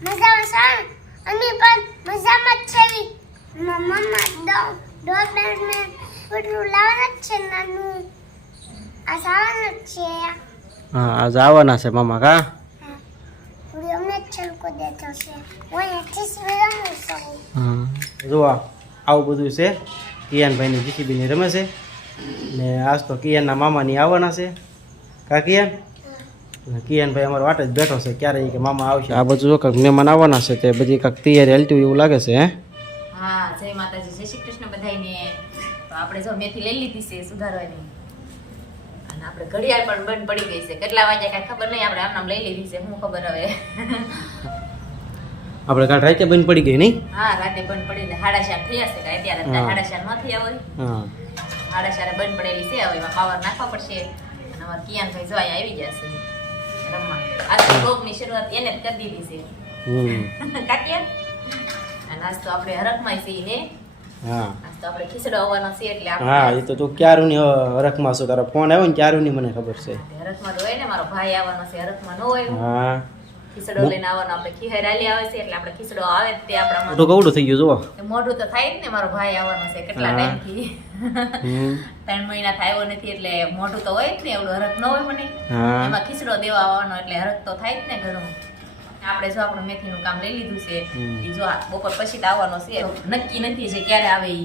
મજામાં સાર અમે પણ મજામાં જ છે મમ્મા ડોરમેન પૂરું લાવવાનું છે નાનું આ સાવાનું છે હા આજ આવવાના છે મામા કા પૂરી અમને છલકો દેતો છે ઓય ખીસવાનું છે હા જો આવું બધું છે કિયાનભાઈની જીસીબીની રમે છે ને આજ તો કિયાનના મામાની આવવાના છે કા કિયાનભાઈ અમારો વાટ જ બેઠો છે ક્યારે કે મામા આવશે આ બધું જો કાંઈક મહેમાન આવવાના છે તે બધી કાંઈક તૈયારી હાલતી એવું લાગે છે હે હા જય માતાજી જય શ્રી કૃષ્ણ બધાયને તો આપણે જો મેથી લઈ લીધી છે સુધારવાની અને આપણે ઘડિયાળ પણ બંધ પડી ગઈ છે કેટલા વાગ્યા કાંઈ ખબર નહીં આપણે આમ લઈ લીધી છે હું ખબર હવે આપણે કાલ રાતે બંધ પડી ગઈ નહીં હા રાતે બંધ પડીને 4:30 થયા છે કાંઈ અત્યારે 4:30 ન થયા હોય હા 4:30 બંધ પડેલી છે હવે એમાં પાવર નાખવા પડશે અને અમારા કિયાનભાઈ જો અહીંયા આવી ગયા છે રમવા આજ તો બ્લોગની શરૂઆત એને જ કરી દીધી છે કાટિયા અને આજ તો આપણે હરખમાં છીએ ને હા આજ તો આપણે ખીચડો આવવાનો છે એટલે આપણે હા એ તો તું ક્યારુની હરખમાં છું તારો ફોન આવ્યો ને ક્યારુની મને ખબર છે હરખમાં તો હોય ને મારો ભાઈ આવવાનો છે હરખમાં ન હોય હા ખીચડો લઈને આવવાનો આપણે ખીહેર આલી આવે છે એટલે આપણે ખીચડો આવે તે આપણા મોટું કવડું થઈ ગયું જુઓ મોઢું તો થાય જ ને મારો ભાઈ આવવાનો છે કેટલા ટાઈમથી 3 મહિના થાય આવ્યો નથી એટલે મોઢું તો હોય જ ને એવડું હરખ ન હોય મને એમાં ખીચડો દેવા આવવાનો એટલે હરખ તો થાય જ ને ઘણું આપણે જો આપણું મેથીનું કામ લઈ લીધું છે એ જો બપોર પછી તો આવવાનો છે નક્કી નથી છે ક્યારે આવે એ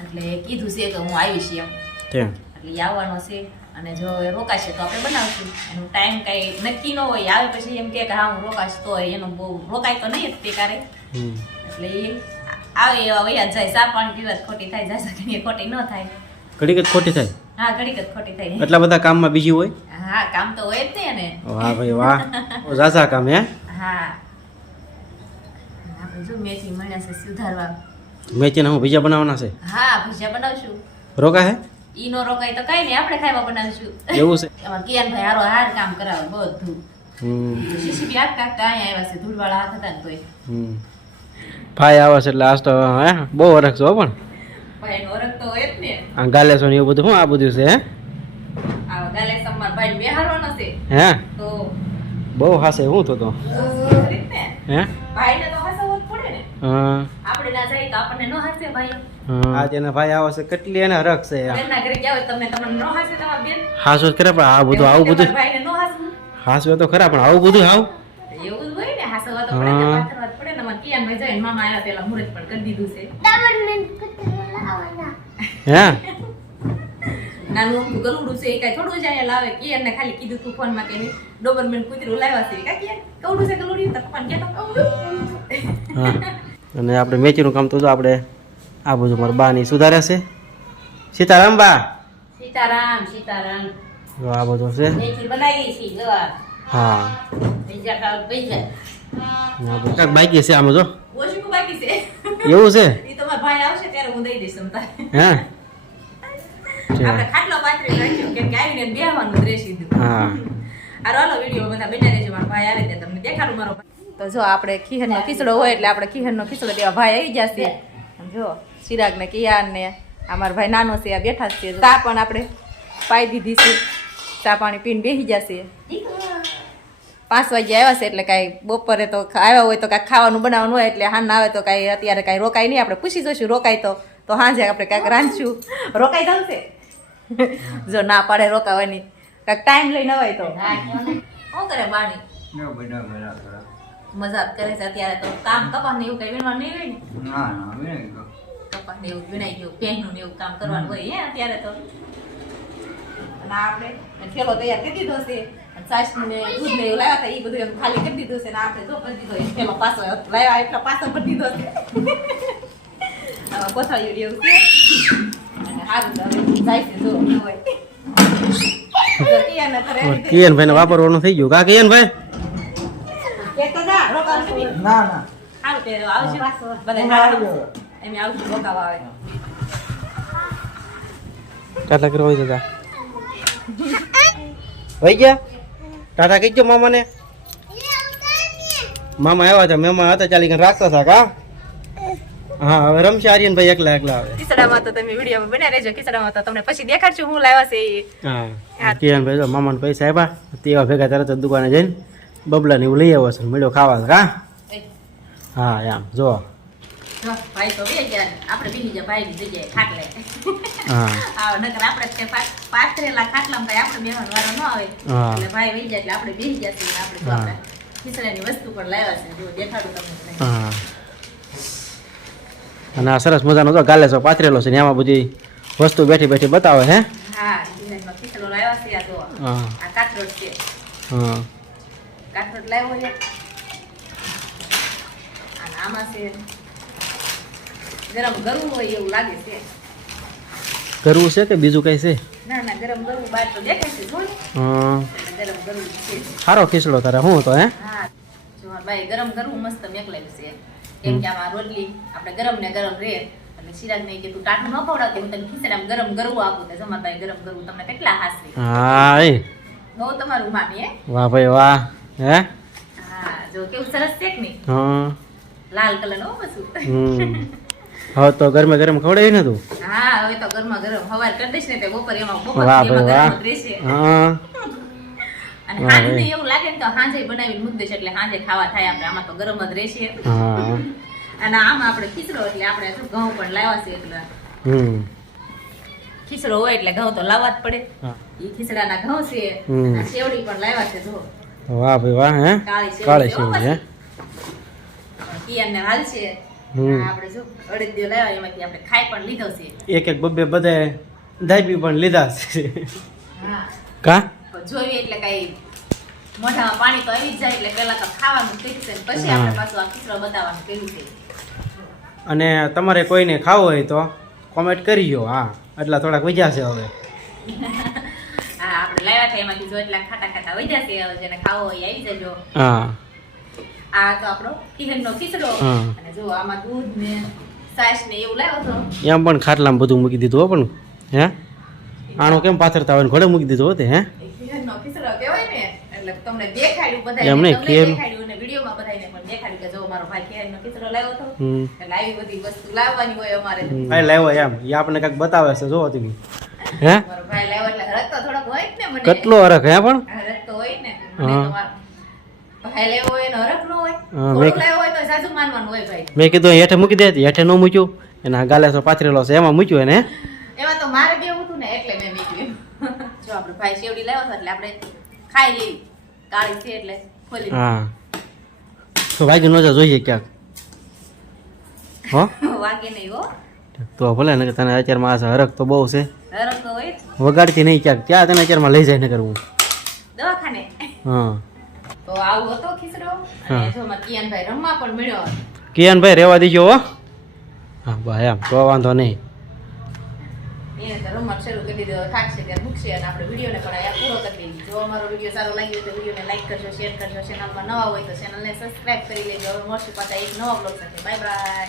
એટલે કીધું છે કે હું આવીશ એમ એટલે એ આવવાનો છે અને જો રોકાશે તો આપણે બનાવશું એનું ટાઈમ કઈ નક્કી ન હોય આવે પછી એમ કે હા હું રોકાશ તો એનું બહુ રોકાય તો નહીં જ તે કારે એટલે એ આવે એવા વયા જાય ચા પાણી પીવા ખોટી થાય જાય કે ખોટી ન થાય ઘડીક જ ખોટી થાય હા ઘડીક જ ખોટી થાય એટલા બધા કામમાં બીજી હોય હા કામ તો હોય જ ને વાહ ભાઈ વાહ ઝાઝા કામ હે હા આપણે જો મેથી મળ્યા છે સુધારવા મેથીના હું ભજીયા બનાવવાના છે હા ભજીયા બનાવશું રોકા હે ઈ નો રોકાય તો કઈ નહીં આપણે ખાવા બનાવશું એવું છે એમાં કિયાનભાઈ હારો હાર કામ કરાવે બધું શીશી હાથ કાઢતા અહીંયા આવ્યા છે ધૂળવાળા હાથ હતા ને તોય ભાઈ આવે છે એટલે આજ તો હે બહુ વરખ છો પણ ભાઈ નો ઓળખ તો હોય જ ને આ ગાલેસો ને એવું બધું શું આ બધું છે હે આ ગાલે સમાર ભાઈ બેહારવાનો છે હે તો બહુ હાસે હું તો હે ભાઈને તો હસાવવું જ પડે ને હા આપણે ના જાય તો આપણને નો હસે ભાઈ આ જેના ભાઈ આવે છે કેટલી એને હરખ છે બેનના ઘરે ગયા હોય તમને નો હસે તમારા બેન હાસો કરે પણ આ બધું આવું બધું ભાઈને નો હસવું હાસો તો ખરા પણ આવું બધું હાવ એવું જ હોય ને હસવા તો પડે ને પાથરવા પડે ને મને કિયાનભાઈ જાય મામા આવ્યા પેલા મુહૂર્ત પણ કરી દીધું છે ડોરમેન પૂરું લાવવાના હે નાનું ગલુડું છે એ કઈ થોડું જ અહીંયા લાવે કિયાનને ખાલી કીધું તું ફોનમાં કે ડોબરમેન કૂતરું લાવ્યા છે કા કિયાન કવડું છે ગલુડી તો ફોન કેતો હા અને આપણે મેચીનું કામ તો જો આપણે આ બધું મારા બાની સુધારે છે સીતારામ બા સીતારામ સીતારામ જો આ બધું છે મેથી બનાવી છે જો હા બીજા કાલ બીજા કાંઈક બાકી છે આમાં જો ઓછું બાકી છે એવું છે એ તમારા ભાઈ આવશે ત્યારે હું દઈ દઈશ તમતા હે આપણે ખાટલો પાથરી રાખ્યો કેમ કે આવીને બેહવાનું જ રહેશે હા આ રોલો વિડીયો બધા બના રહેજો મારો ભાઈ આવે ત્યાં તમને દેખાડું મારો તો જો આપણે ખીહરનો ખીચડો હોય એટલે આપણે ખીહરનો ખીચડો દેવા ભાઈ આવી જશે જો ચિરાગ ને કિયાન ને અમારો ભાઈ નાનો છે આ બેઠા છે ચા પણ આપણે પાઈ દીધી છે ચા પાણી પીને બેસી જશે 5 વાગે આવ્યા છે એટલે કાંઈ બપોરે તો આવ્યા હોય તો કાંઈક ખાવાનું બનાવવાનું હોય એટલે હાન આવે તો કાંઈ અત્યારે કાંઈ રોકાય નહીં આપણે પૂછી જોઈશું રોકાય તો સાંજે આપણે કાંઈક રાંધશું રોકાઈ જશે જો ના પાડે રોકાવાની કાંઈક ટાઈમ લઈને અવાય તો શું કરે બાણી મજાક કરે છે અત્યારે તો કામ કપાસ ને એવું કઈ વીણવાનું નહીં હોય ને કપાસ ને એવું વીણાઈ ગયું પહેનું ને એવું કામ કરવાનું હોય હે અત્યારે તો અને આપણે થેલો તૈયાર કરી દીધો છે છાશ ને દૂધ ને એવું લાવ્યા હતા એ બધું એમ ખાલી કરી દીધું છે ને આપણે જો કરી દીધો થેલો પાછો લાવ્યા એટલો પાછો ભરી દીધો છે કોથળીઓ એવું છે અને સારું હવે જાય છે જો હોય કિયાનભાઈ ને વાપરવાનું થઈ ગયું કા કિયાનભાઈ ના ના સારું તે આવશે બધા એમ આવશે રોકાવા આવે ટાટા કરવા હોય જતા વહી ગયા ટાટા કહીજો મામાને મામા આવ્યા હતા મહેમાન હતા ચાલી કરીને રાખતા હતા કા હા હવે રમશે આર્યનભાઈ એકલા એકલા આવે ખીચડામાં તો તમે વિડીયોમાં બના રહેજો ખીચડામાં તો તમને પછી દેખાડશું હું લાવ્યા છે હા કિયાનભાઈ જો મામાને પૈસા આપ્યા તેવા ભેગા તરત જ દુકાને જઈને બબલાને એવું લઈ આવ્યો છે મળ્યો ખાવા કા એ, હા એમ જો જો, ભાઈ તો બે ગયા ને. આપણે બીજી જા ભાઈની જગ્યાએ ખાટલે હા આ નકર આપણે તે પાથરેલા ખાટલામાં કઈ આપણે બેહવાનો વારો ન આવે હા. એટલે ભાઈ વહી જાય એટલે આપણે બેસી જશે ને આપણે જો હા. આપણે ખીચડાની વસ્તુ પણ લાવ્યા છે જો દેખાડું તમને હા અને આ સરસ મજાનો તો ગાલે છો પાથરેલો છે ને એમાં બધી વસ્તુ બેઠી બેઠી બતાવે હે હા ડિઝાઇનમાં ખીચડો લાવ્યા છે આ જો હા આ કાથરોટ છે હા કાથરોટ લાવ્યો છે અને આમાં છે ગરમ ગરમ હોય એવું લાગે છે કરવું છે કે બીજું કઈ છે ના ના ગરમ ગરમ બહાર તો દેખાય છે જો ને. હા એટલે ગરમ ગરમ છે સારો ખીચડો તારે શું હતો હે હા જો ભાઈ ગરમ ગરમ મસ્ત મેકલાયું છે કેમ કે આમાં રોટલી આપણે ગરમ ને ગરમ રહે એટલે ચિરાગ ને કે તું ટાઢું ન ખવડાવતી હું તને ખીચડામાં ગરમ ગરમ આપું તે જમાભાઈ ગરમ ગરમ તમને કેટલા હાસી હા એ બહુ તમારું મામી હે વાહ ભાઈ વાહ હે હા જો કેવું સરસ છે કે નહીં હા લાલ કલર નો બસું હવે તો ગરમે ગરમ ખવડાવી ને તું હા હવે તો ગરમા ગરમ હવાર કરી દઈશ ને તે બપોર એમાં વાહ એમાં ભાઈ વાહ ગરમ જ રહેશે હા અને વાહ હાંજે ભાઈ. એવું લાગે ને તો હાંજે બનાવીને મૂકી દઈશ એટલે હાંજે ખાવા થાય આપણે આમાં તો ગરમ જ રહેશે હા અને આમાં આપણે ખીચડો એટલે આપણે શું ઘઉં પણ લાવ્યા છે એટલે ખીચડો હોય એટલે ઘઉં તો લાવવા જ પડે હા. ઈ ખીચડાના ઘઉં છે હમ. અને શેવડી પણ લાવ્યા છે જો વાહ ભાઈ વાહ હે કાળી કાળી શેવડી શેવડી હે કિયાને હાલ છે હમ. આપણે જો અડદિયો લાવ્યા એમાંથી આપણે ખાઈ પણ લીધો છે એક એક બબ્બે બધાએ દાબી પણ લીધા છે હા કા તો જોઈએ એટલે કઈ મોઢામાં પાણી તો આવી જ જાય એટલે પેલા તો ખાવાનું થઈ છે ને પછી આપણે હા. પાછું આ ખીચડો બતાવવાનું કર્યું છે અને તમારે કોઈને ખાવો હોય તો કોમેન્ટ કરીજો હા એટલા થોડાક વજ્યા છે હવે હા આપણે લાવ્યા છે એમાંથી જો એટલા ખાટા ખાટા વઈ જશે હવે જેને ખાવો હોય એ આવી જજો હા આ તો આપણો કિહનનો ખીચડો હા. અને જો આમાં દૂધ ને છાશ ને એવું લાવ્યો તો એમ પણ ખાટલામાં બધું મૂકી દીધું હો પણ હે આણું કેમ પાથરતા હોય ને ઘોડે મૂકી દીધું હોતે હે એ કિહનનો ખીચડો કહેવાય ને એટલે તમને દેખાડ્યું બધાય એમ નહીં, તમને કેમ? દેખાડ્યું ને વિડીયોમાં બધાયને પણ દેખાડ્યું કે જો મારો ભાઈ કિહનનો ખીચડો લાવ્યો તો હમ એટલે આવી બધી વસ્તુ લાવવાની હોય અમારે આ લાવ્યો એમ એ આપણને કાંઈક બતાવે છે જોવો તમે હે મારો ભાઈ લાવ્યો એટલે હરખ તો થોડોક હોય જ ને મને કેટલો હરખ હે પણ હરખ તો હોય ને હા. મને તો મારો ભાઈ લેવો હોય એનો હરખ ન હોય હા, થોડું મેં- લાવ્યો હોય તો સાચું માનવાનું હોય ભાઈ મેં કીધું હેઠે મૂકી દે હેઠે ન મૂક્યું એના ગાલે તો પાથરેલો છે એમાં મૂક્યું એને એમાં તો મારે બે હતું ને એટલે મેં મૂક્યું જો આપણો ભાઈ શેવડી લાવ્યો હતો એટલે આપણે ખાઈ લેવી કાળી છે એટલે ખોલી હા તો વાગી ન જા જોઈએ ક્યાંક હો વાગે નહીં હો તો ભલે ને તને અત્યારમાં આ હરખ તો બહુ છે હરખ તો હોય જ. વગાડતી નહીં ક્યાંક ક્યાં તને અત્યારમાં લઈ જાય ને કરવું દવાખાને હા તો આવું હતો ખીચડો હા. અને જો માં કિયાનભાઈ રમવા પણ મળ્યો કિયાનભાઈ રહેવા દીજો હો હા બા એમ તો વાંધો નહીં એને તો રમવા શરૂ કરી દીધો થાકશે ત્યારે મૂકશે અને આપણે વિડીયોને પણ અહીંયા પૂરો કરી દઈએ જો અમારો વિડીયો સારો લાગ્યો હોય તો વિડીયોને લાઈક કરજો શેર કરજો ચેનલમાં નવા હોય તો ચેનલને સબસ્ક્રાઇબ કરી લેજો હવે મળશું પાછા એક નવા બ્લોગ સાથે બાય બાય